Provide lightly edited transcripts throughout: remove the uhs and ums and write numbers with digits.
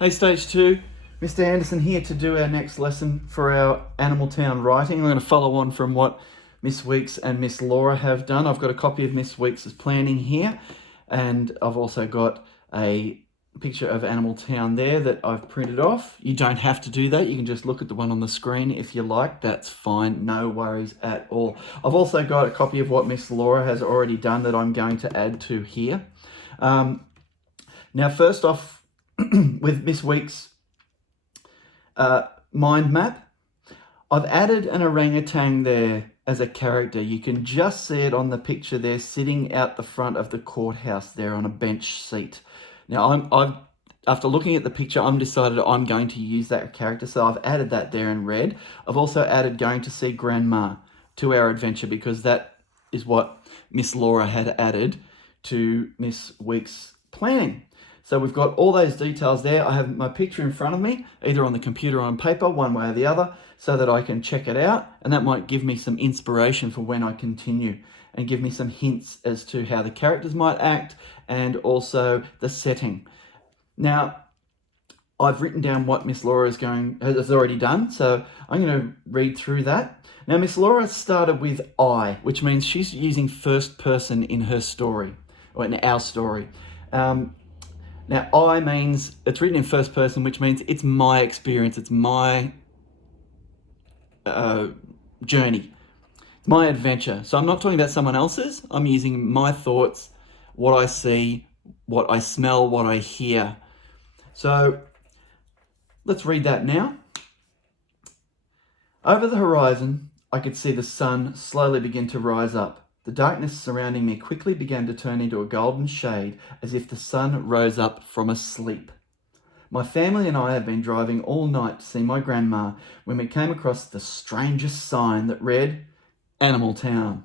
Hey, Stage 2, Mr. Anderson here to do our next lesson for our Animal Town writing. I'm going to follow on from what Miss Weeks and Miss Laura have done. I've got a copy of Miss Weeks' planning here, and I've also got a picture of Animal Town there that I've printed off. You don't have to do that. You can just look at the one on the screen if you like. That's fine. No worries at all. I've also got a copy of what Miss Laura has already done that I'm going to add to here. Now, first off, with Miss Weeks' mind map, I've added an orangutan there as a character. You can just see it on the picture there, sitting out the front of the courthouse there on a bench seat. Now, I've after looking at the picture, I'm decided I'm going to use that character, so I've added that there in red. I've also added going to see Grandma to our adventure because that is what Miss Laura had added to Miss Weeks' planning. So we've got all those details there. I have my picture in front of me, either on the computer or on paper, one way or the other, so that I can check it out. And that might give me some inspiration for when I continue and give me some hints as to how the characters might act and also the setting. Now, I've written down what Miss Laura has already done, so I'm going to read through that. Now, Miss Laura started with I, which means she's using first person in her story, or in our story. Now, I means, it's written in first person, which means it's my experience, it's my journey, it's my adventure. So I'm not talking about someone else's, I'm using my thoughts, what I see, what I smell, what I hear. So let's read that now. Over the horizon, I could see the sun slowly begin to rise up. The darkness surrounding me quickly began to turn into a golden shade, as if the sun rose up from a sleep. My family and I had been driving all night to see my grandma when we came across the strangest sign that read, Animal Town.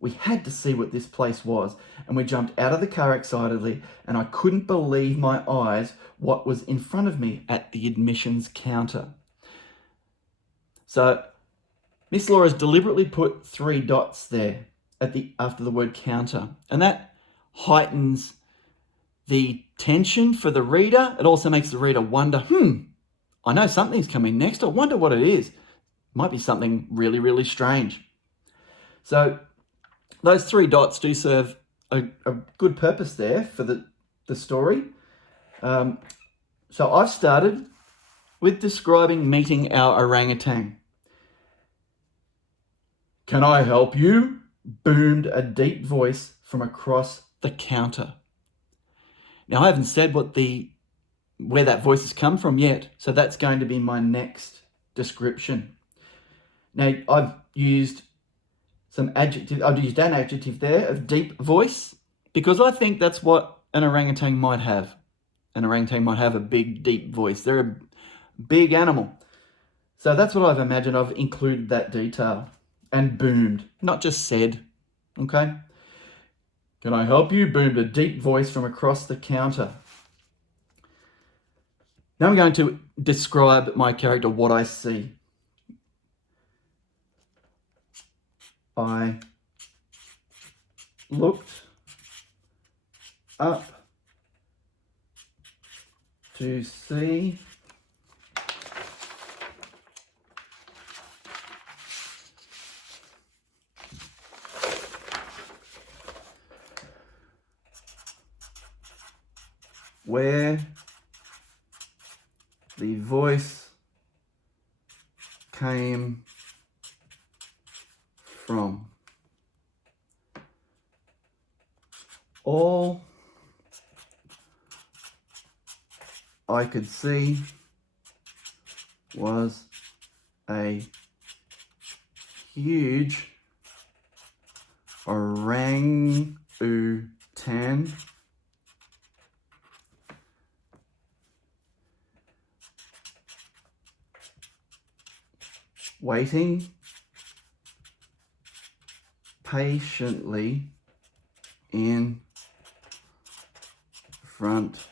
We had to see what this place was, and we jumped out of the car excitedly, and I couldn't believe my eyes what was in front of me at the admissions counter. So Miss Laura's deliberately put 3 dots there after the word counter, and that heightens the tension for the reader. It also makes the reader wonder, I know something's coming next. I wonder what it is. Might be something really, really strange. So those 3 dots do serve a good purpose there for the story. So I've started with describing meeting our orangutan. "Can I help you?" boomed a deep voice from across the counter. Now, I haven't said where that voice has come from yet, so that's going to be my next description. Now, I've used an adjective there of deep voice because I think that's what an orangutan might have. An orangutan might have a big, deep voice. They're a big animal. So that's what I've imagined. I've included that detail. And boomed, not just said, okay? "Can I help you?" boomed a deep voice from across the counter. Now I'm going to describe my character, what I see. I looked up to see where the voice came from. All I could see was a huge orangutan waiting patiently in front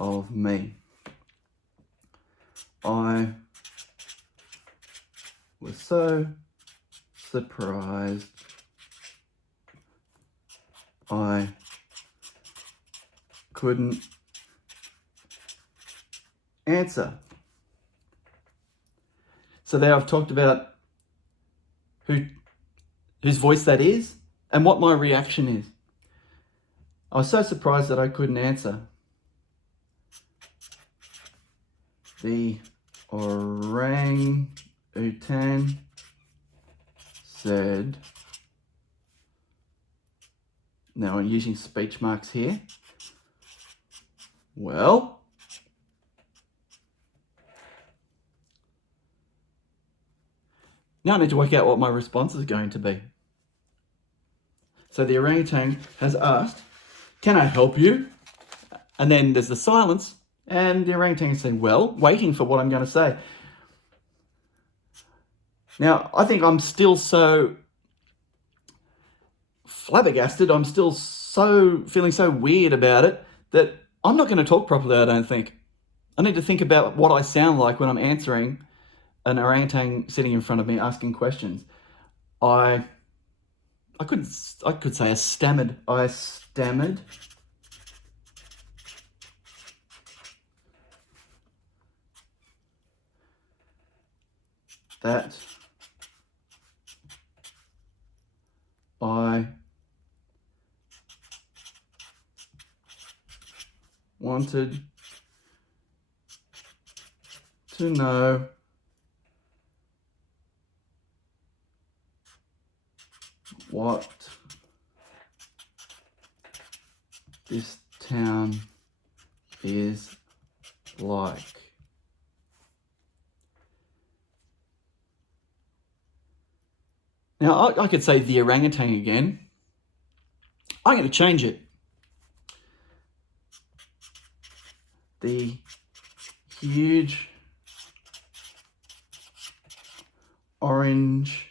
of me. I was so surprised. I couldn't answer. So there I've talked about whose voice that is and what my reaction is. I was so surprised that I couldn't answer. The orangutan said, now I'm using speech marks here, well, now I need to work out what my response is going to be. So the orangutan has asked, can I help you? And then there's the silence, and the orangutan said, well, waiting for what I'm going to say. Now, I think I'm still so flabbergasted, I'm still so feeling so weird about it that I'm not going to talk properly, I don't think. I need to think about what I sound like when I'm answering an orangutan sitting in front of me asking questions. I could say I stammered that I wanted to know what this town is like. Now, I could say the orangutan again. I'm going to change it. The huge orange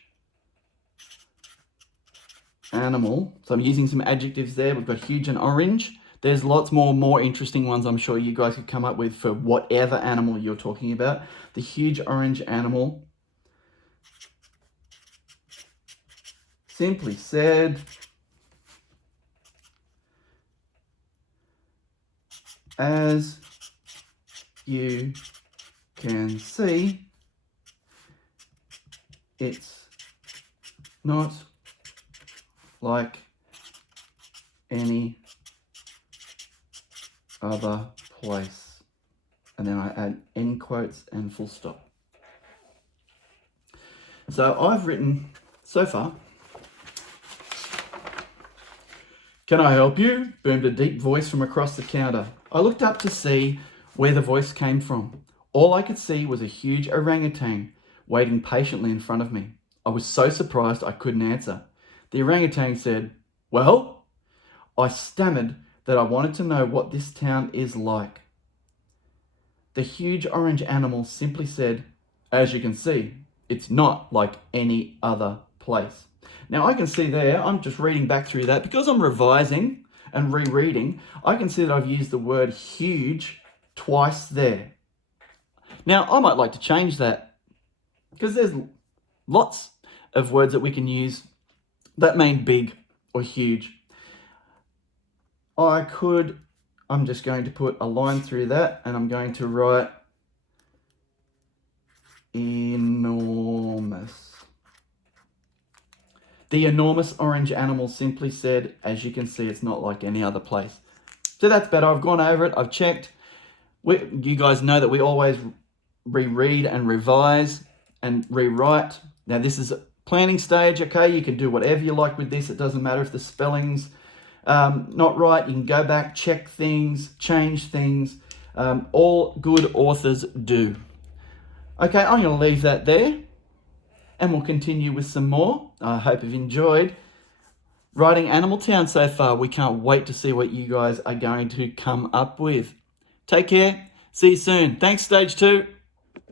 animal. So I'm using some adjectives there. We've got huge and orange. There's lots more interesting ones I'm sure you guys could come up with for whatever animal you're talking about. The huge orange animal simply said, as you can see, it's not like any other place. And then I add end quotes and full stop. So I've written so far, can I help you? Boomed a deep voice from across the counter. I looked up to see where the voice came from. All I could see was a huge orangutan waiting patiently in front of me. I was so surprised I couldn't answer. The orangutan said, well, I stammered that I wanted to know what this town is like. The huge orange animal simply said, as you can see, it's not like any other place. Now I can see there, I'm just reading back through that, because I'm revising and rereading, I can see that I've used the word huge twice there. Now I might like to change that, because there's lots of words that we can use that mean big or huge. I'm just going to put a line through that, and I'm going to write enormous. The enormous orange animal simply said, as you can see, it's not like any other place. So that's better. I've gone over it. I've checked. You guys know that we always reread and revise and rewrite. Now this is a planning stage, okay? You can do whatever you like with this. It doesn't matter if the spelling's not right. You can go back, check things, change things. All good authors do. Okay, I'm going to leave that there, and we'll continue with some more. I hope you've enjoyed writing Animal Town so far. We can't wait to see what you guys are going to come up with. Take care. See you soon. Thanks, Stage 2.